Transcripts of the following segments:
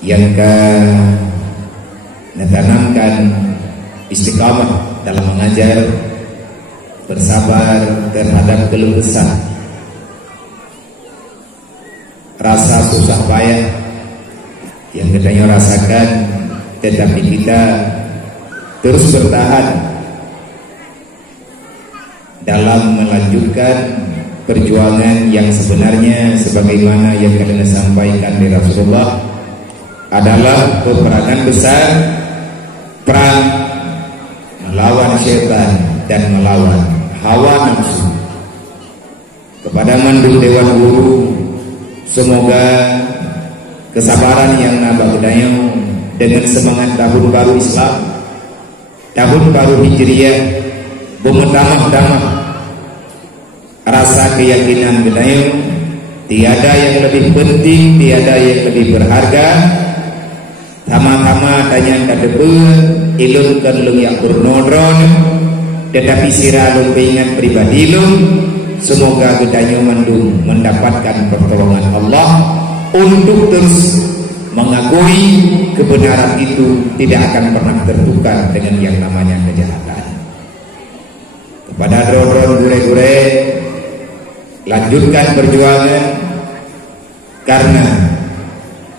yang menanamkan istiqamah dalam mengajar, bersabar terhadap keluh kesah, rasa susah payah yang kita rasakan, tetapi kita terus bertahan dalam melanjutkan perjuangan yang sebenarnya sebagaimana yang kalian sampaikan dari Rasulullah adalah peperangan besar, perang melawan syaitan dan melawan hawa nafsu. Kepada mandul Dewan Guru, semoga kesabaran yang nambah budaya dengan semangat tahun baru Islam, tahun baru Hijriah, bertamah-tamah rasa keyakinan budaya tiada yang lebih penting, tiada yang lebih berharga. Sama-sama tanya kadebe ilun kerlung yang bernodron, tetapi siralung ingat pribadi lung. Semoga gedanya mandung mendapatkan pertolongan Allah untuk terus mengakui kebenaran itu tidak akan pernah tertukar dengan yang namanya kejahatan. Kepada dron-dron gure-gure, lanjutkan perjuangan karena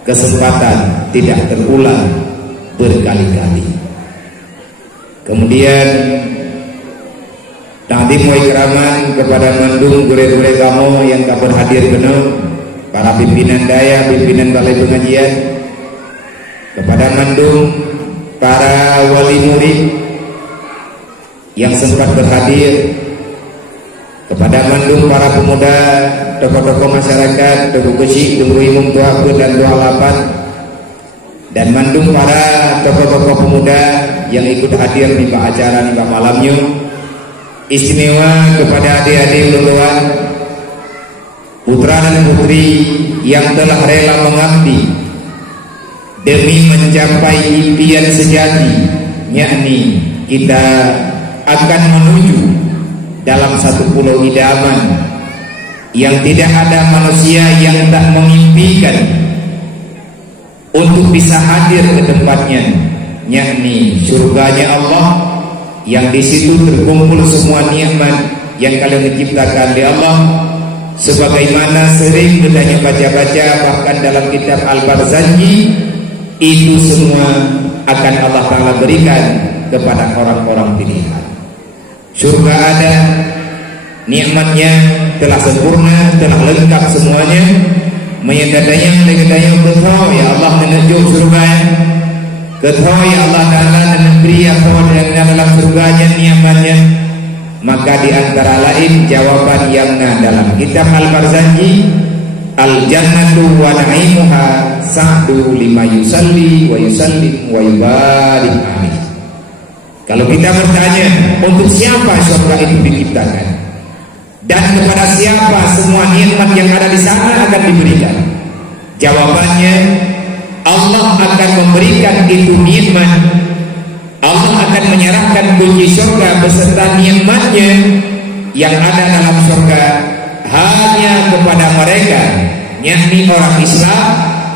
kesempatan tidak terulang berkali-kali. Kemudian tadi mau ikraman kepada mandung gure-gure kamu yang kabar hadir penuh, para pimpinan daya, pimpinan balai pengajian, kepada mandung para wali murid yang sempat berhadir, kepada mandung para pemuda, tokoh-tokoh masyarakat, tokoh kecil, tokoh imam tua dan tua lapan, dan mandung para tokoh-tokoh pemuda yang ikut hadir di acara di malamnya. Istimewa kepada adik-adik luluan, putra dan putri yang telah rela mengabdi demi mencapai impian sejati, yakni kita akan menuju dalam satu pulau idaman yang tidak ada manusia yang tak memimpikan untuk bisa hadir ke tempatnya, yakni surganya Allah, yang di situ terkumpul semua nikmat yang kalian diciptakan oleh Allah, sebagaimana sering bedanya baca-baca bahkan dalam kitab Al-Barzanji. Itu semua akan Allah Ta'ala berikan kepada orang-orang pilihan. Surga ada, nikmatnya telah sempurna, telah lengkap semuanya. Menyadarinya betul ya Allah menuju surga, betul ya Allah Ta'ala negeri yang dalam surganya nikmatnya. Maka di antara lain jawaban yang dalam kitab Al-Barzanji, al-jannatu wa na'imuha sa'du lima yusalli wa yusallim wa yubarik amin. Kalau kita bertanya untuk siapa surga itu diciptakan dan kepada siapa semua nikmat yang ada di sana akan diberikan, jawabannya Allah akan memberikan itu nikmat. Allah akan menyerahkan kunci surga beserta nikmatnya yang ada dalam surga hanya kepada mereka, yakni orang Islam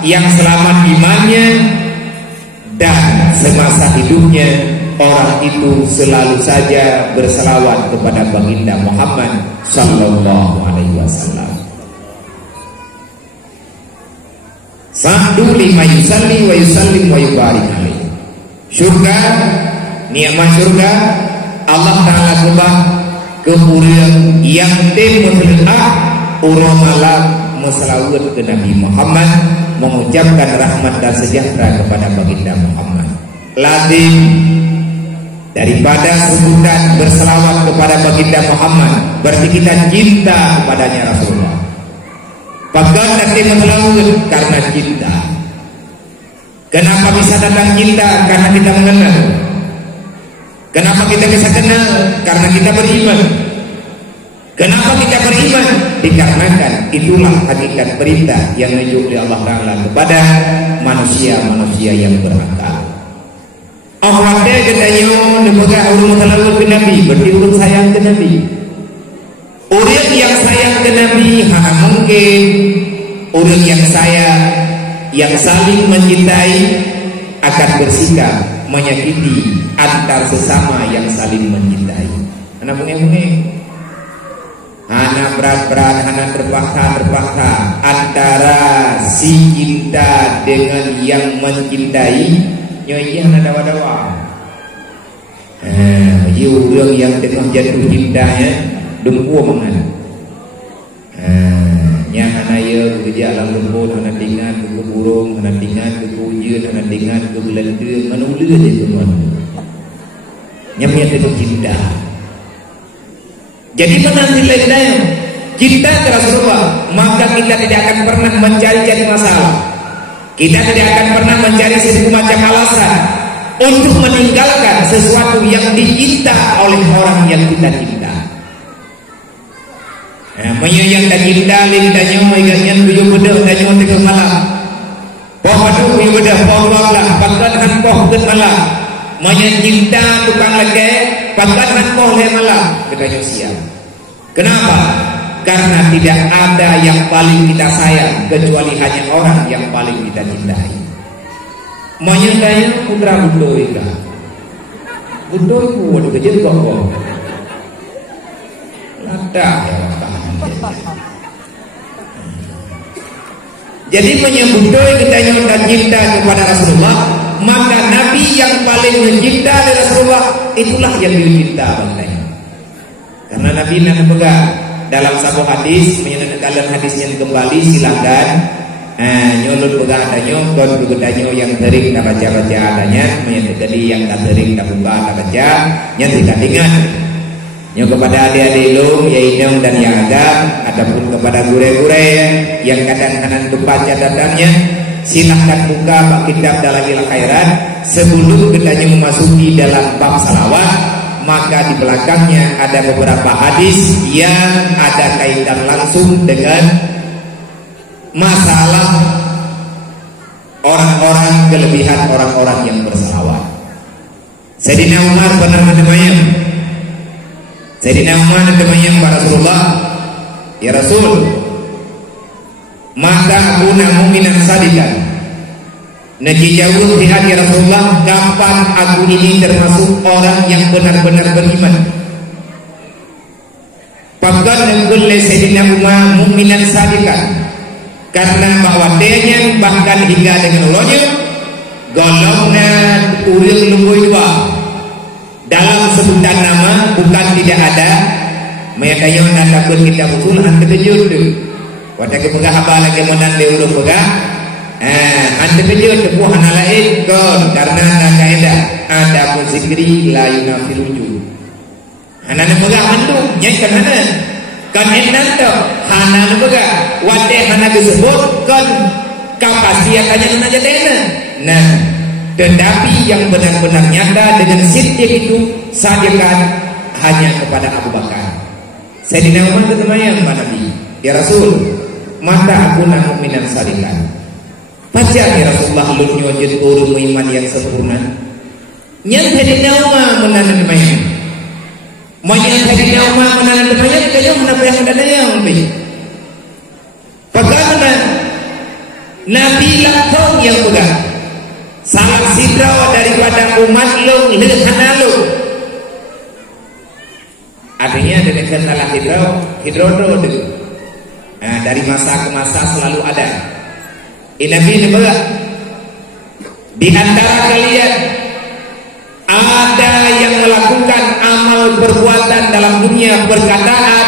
yang selamat imannya dan semasa hidupnya orang itu selalu saja berselawat kepada baginda Muhammad sallallahu alaihi wasallam. Sa'du lima yusalli wa yusallim wa yubarik alaihi. Surga, nikmat surga Allah Ta'ala kubah kemuliaan yang temulah urang malam meselawat ke Nabi Muhammad, mengucapkan rahmat dan sejahtera kepada baginda Muhammad. Lazim daripada sebutan berselawat kepada baginda Muhammad berarti kita cinta kepadanya Rasulullah. Bahkan nanti meselawat karena cinta. Kenapa bisa datang cinta? Karena kita mengenal. Kenapa kita bisa kenal? Karena kita beriman. Kenapa kita beriman? Dikarenakan itulah hakikat perintah yang menunjuk Allah Ta'ala kepada manusia-manusia yang berakal. Awalnya katanya lembaga urut terlalu ke Nabi, berarti urut sayang ke Nabi. Urut yang sayang ke Nabi, mungkin urut yang sayang yang saling mencintai akan bersikap menyakiti antar sesama yang saling mencintai. Anak bunyi-bunyi, anak berat-berat, anak terpaksa antara si cinta dengan yang mencintai, nyonya anak dawa-dawa. Orang yang tengah jatuh cintanya dumpu mangan. Yang anak ya bekerja alam lembut, anak tingan ke burung, anak tingan ke kujen, anak tingan ke belanda, mana ula dia semua. Nyamnya tengah cinta. Jadi mana nilai daya? Cinta ke Rasulullah, maka kita tidak akan pernah mencari-cari masalah. Kita tidak akan pernah mencari sesuatu macam alasan untuk meninggalkan sesuatu yang dicinta oleh orang yang kita cinta. Menyayang dan cinta lintanya meganya tujuh bedah danyo tengah malam. Poh aduh ya bedah poh lah pakat han poh ket malam. Menyayang cinta tukang leke pakat han poh le malam kedanyo siang. Kenapa? Karena tidak ada yang paling kita sayang kecuali hanya orang yang paling kita cintai. Menyayang putra budo itu. Budo itu waduh kecil kok. Lada ya. Jadi menyebut kita dan cinta kepada Rasulullah, maka Nabi yang paling mencinta dari Rasulullah itulah yang dicinta bantanya. Karena Nabi nak pegang dalam satu hadis, menyatakan hadisnya kembali silakan. Nyolot pegang adanya, kon begitu yang sering tak baca adanya, menyatakan yang tak sering tak buka tak baca, yang tidak ingat. Yang kepada adik-adik ilmu, Yainam dan yang agam, ataupun kepada gure-gure yang kadang-kadang lupa catatannya, silahkan buka bab kitab Dalail Khairat sebelum kita memasuki dalam bab salawat. Maka di belakangnya ada beberapa hadis yang ada kaitan langsung dengan masalah orang-orang kelebihan orang-orang yang bersalawat. Sayyidina Umar pernah menemuinya. Sayyidina Umar temannya kepada Rasulullah, ya Rasul, maka aku mu'minan sadiqan. Naji jauh di hati Rasulullah, kapan aku ini termasuk orang yang benar-benar beriman? Faqad naqul Sayyidina Umar mu'minan sadiqan, karena bahwa dia bahkan hingga dengan Allahnya golongna uril lungguy dua. Dalam sebutan nama bukan tidak ada meyakanya takut kita usul ante kejut tu. Wadah ke pegah apa lagi menan de urung pegah. Ante kejut tu buah lain kon karena ada kaidah ada pun zikri la yunafil wujud. Anak pegah antu nyai kan ana. Kan enan tu hana pegah. Wadah hana disebut kon kapasitasnya aja tena. Nah, tetapi yang benar-benar nyata dengan siddiq itu sadiqan hanya kepada Abu Bakar. Sayyidina Umar ketemayang Nabi, ya Rasul, maka aku mu'minan sadiqan. Pacar ya Rasulullah lu nyojit urung iman yang sempurna. Yang Sayyidina Umar menanan temayang. Monya Sayyidina Umar menanan temayang kaya menapa yang ada yang lebih. Bagaimana Nabi langsung yang pegang salam sidraw daripada umat lu lehana lu. Artinya dari salah hidro dari masa ke masa selalu ada. Nabi ini berat. Di antara kalian ada yang melakukan amal perbuatan dalam dunia, perkataan,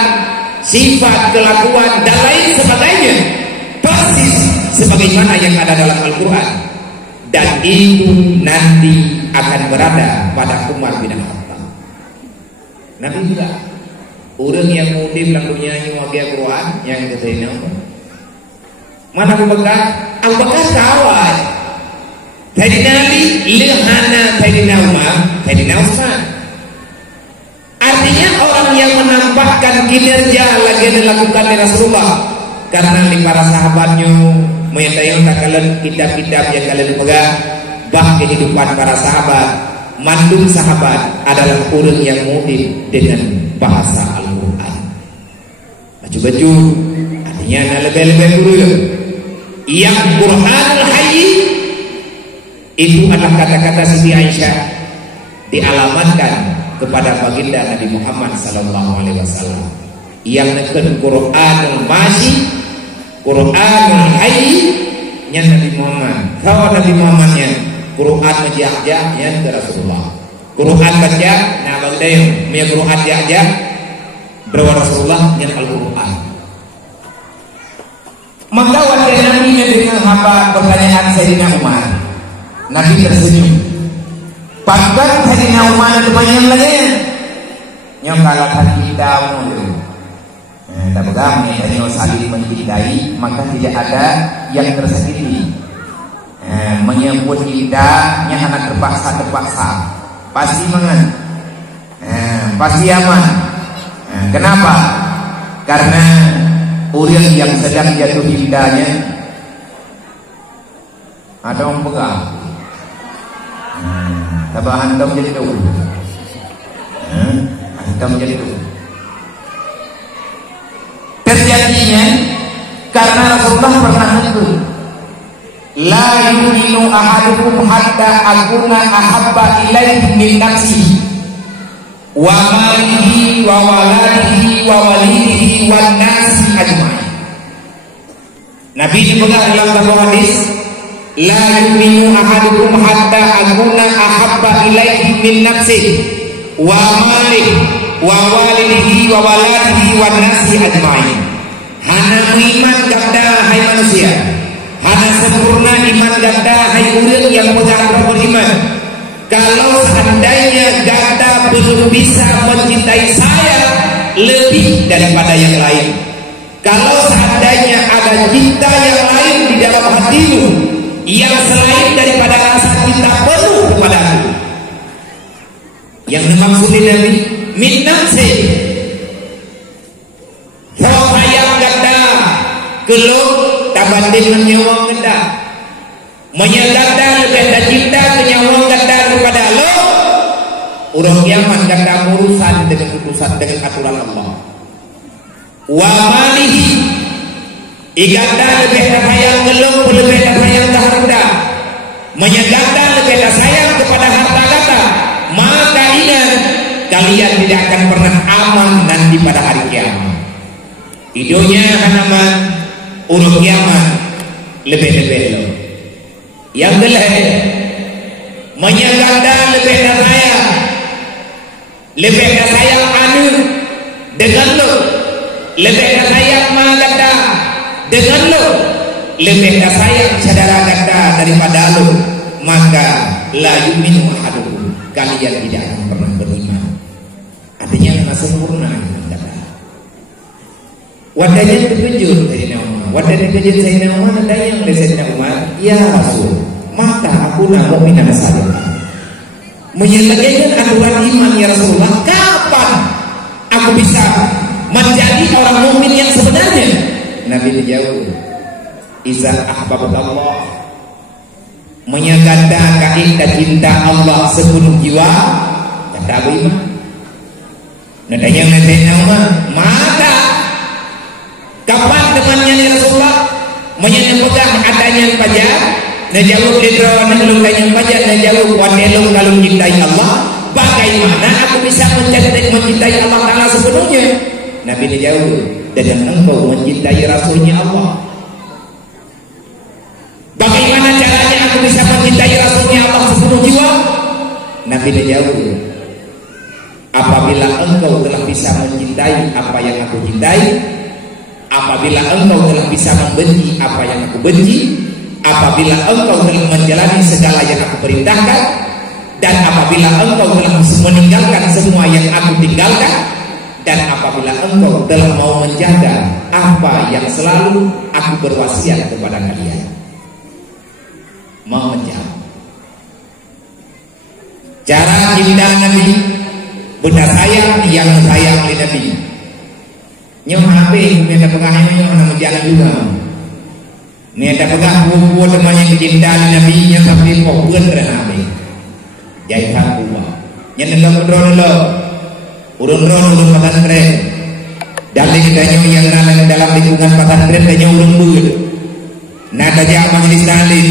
sifat, kelakuan dan lain sebagainya persis sebagaimana yang ada dalam Al-Quran. Dan itu nanti akan berada pada Umar bin Khattab. Nabi juga orang yang mudim langsungnya nyawa Quran yang kesini. Mana Abu Bakar? Abu Bakar kawan. Sayyidina Ali lehana Sayyidina Umar, Sayyidina Utsman. Artinya orang yang menampakkan kinerja lagi dilakukan oleh Rasulullah. Karena para sahabatnya menyatakan kalian kitab-kitab yang kalian pegang, bah kehidupan para sahabat, mandung sahabat adalah orang yang mudim dengan bahasa Al-Quran. Baju-baju artinya lebih-lebih dulu. yang Qur'anul Hayy itu adalah kata-kata Siti Aisyah dialamatkan kepada baginda Nabi Muhammad sallallahu alaihi wasallam. Yang neken Qur'anul Masih, Qur'anul Hayy nya Nabi Muhammad. Kalau Nabi Muhammadnya Quran majak-jaknya ke Rasulullah. Quran majak na bagdayong may Quran jak-jak berwa Rasulullah nya Al-Qur'an. Maka wajah Nabi mendengar apa pertanyaan Sayyidina Umar. Nabi tersenyum. Bahkan Sayyidina Umar bertanya lagi. Yang kalau kita tak pegang hanya saling mencintai, maka tidak ada yang tersakiti. Menyebut indahnya anak terpaksa pasti mangan, pasti aman. Kenapa? Karena orang yang sedang jatuh cintanya ada orang pegang. Tapi hantam jadi tahu, hantam jadi tahu. Terjadinya karena Rasulullah pernah itu, la yu'minu ahadukum hatta akuna ahabba ilaihi min nafsihi wa malihi wa waladihi wa walidihi wan nasi ajma'in. Nabi dipegang dalam sebuah hadis, la yu'minu ahadukum hatta akuna ahabba ilaihi min nafsihi wa malihi wa walidihi wa waladihi wan nasi ajma'in. Hana iman ganda hai manusia, hana sempurna iman ganda hai urang yang pegang beriman. Kalau seandainya ganda belum bisa mencintai saya lebih daripada yang lain, kalau seandainya ada cinta yang lain di dalam hatimu yang selain daripada rasa cinta penuh kepada aku, yang dimaksud Nabi min nafsi, kalau sayang ganda keluk tabanding menyawa ganda, menyeganda lebih cinta menyawa ganda kepada lo. Urang kiamat ganda urusan dengan urusan dengan aturan Allah. Wa malihi, iganda lebih sayang keluk lebih sayang harta, menyeganda lebih sayang kepada harta ganda. Maka ingat, kalian tidak akan pernah aman nanti pada hari kiamat. Hidupnya aman, urut kiamat lebih-lebih lo. Yang gelap menyeganda lebih sayang, lebih sayang anu dengan lo, lebih sayang maganda dengan lo, lebih sayang saudara ganda daripada lo. Maka la yu'minu ahadukum, kalian tidak akan pernah beriman. Artinya nggak sempurna. Wadahnya terkejut Sayyidina Umar. Wadahnya terkejut Sayyidina Umar. Ada yang dari Sayyidina Umar, ya Rasul, maka aku nak mu'minan saja. Menyelesaikan aturan iman ya Rasulullah. Kapan aku bisa menjadi orang mukmin yang sebenarnya? Nabi dijawab, iza ahbabullah, menyeganda kaidah cinta Allah sepenuh jiwa, kata Abu Iman. Nada yang Sayyidina Umar, maka kapan temannya ya Rasulullah menyepegang adanya pajak, najawab didro nalung kanyang pajak, najawab wadelung kalung cintai Allah. Bagaimana aku bisa mencintai Allah Ta'ala sepenuhnya? Nabi dijawab, dengan engkau mencintai Rasulnya Allah. Bagaimana caranya aku bisa mencintai Rasulnya Allah sepenuh jiwa? Nabi dijawab, apabila engkau telah bisa mencintai apa yang aku cintai, apabila engkau telah bisa membenci apa yang aku benci, apabila engkau telah menjalani segala yang aku perintahkan, dan apabila engkau telah meninggalkan semua yang aku tinggalkan, dan apabila engkau telah mau menjaga apa yang selalu aku berwasiat kepada kalian, mau menjaga. Cara cinta Nabi, benda sayang yang sayang oleh Nabi. Nyong HP, minta pegang nyong nama jalan juga. Minta pegang buku teman yang kecintaan Nabi nya sampai pokok dengan HP. Jadi aku buat. Yang dalam urun pesantren. Dan kita nyong yang dalam lingkungan pesantren dan nyong urun buat. nada jak majelis taklim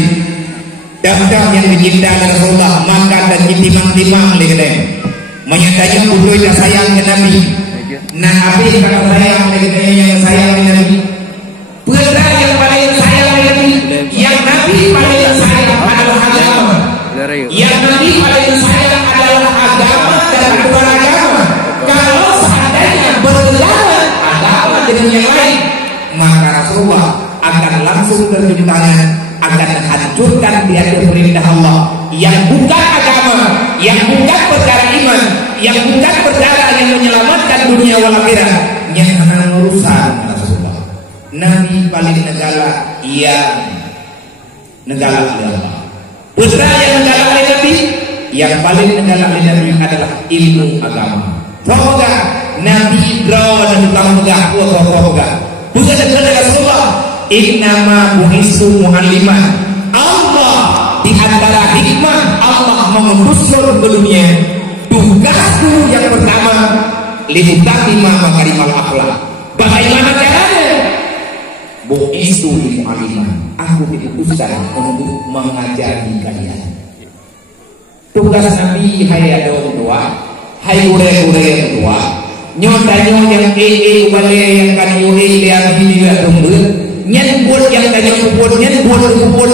dah yang dicinta Rasulullah makan dan timang-timang legedeng menyatanya butuh dan sayang ke Nabi. Nah habis kalau sayang legedeng yang sayang ke Nabi, putra yang paling sayang ke Nabi, yang Nabi paling sayang adalah agama, yang Nabi paling sayang adalah agama dan aturan agama. Kalau seandainya berlawan agama dengan yang lain, maka Rasulullah akan langsung terjun tangan, akan menghancurkan tiada perintah Allah yang bukan agama, yang bukan perkara iman, yang bukan perkara yang menyelamatkan dunia wal akhirat, yang akan urusan Rasulullah. Nabi paling negara yang negara Allah. Putra yang negara oleh Nabi, yang paling negara oleh Nabi adalah ilmu agama. Proga Nabi draw dan utang proga. Bukan negara Rasulullah. Innama buhistu mu'alliman. Allah di antara hikmah Allah mengutusku ke dunia, tugasku yang pertama liutamima makarimal akhlak. Bagaimana caranya? Buhistu mu'alliman. Aku diutuskan untuk mengajari kalian. Tugas Nabi hai ada orang tua, hai ure-ure yang tua, nyonda-nyonda yang ubale yang kan yuhi dia bini dia tunggu. Nyebut yang tanya nyebut yang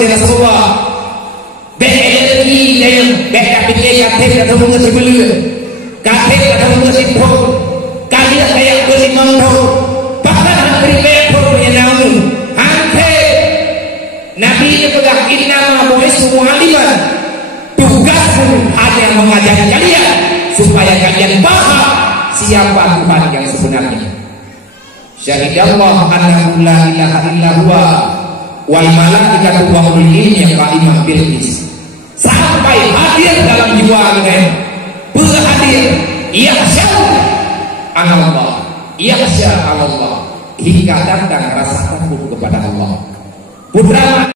Rasulullah BLI yang BKPK kata atau mengerti beliau kata atau mengerti pun kalian kayak beli mangkau bahkan hampir pun yang namun hampir Nabi ini pegang innama bu'istu mu'alliman. Tugasku hanya mengajari kalian supaya kalian paham siapa Tuhan yang sebenarnya. Syahidallah annahu la ilaha illa huwa wal malaikatu wa ulul ilmi qa'imah bil qist. Sampai hadir dalam jiwa kalian, berhadir yakhsha Allah, yakhsha Allah, hingga datang rasa takut kepada Allah. Putra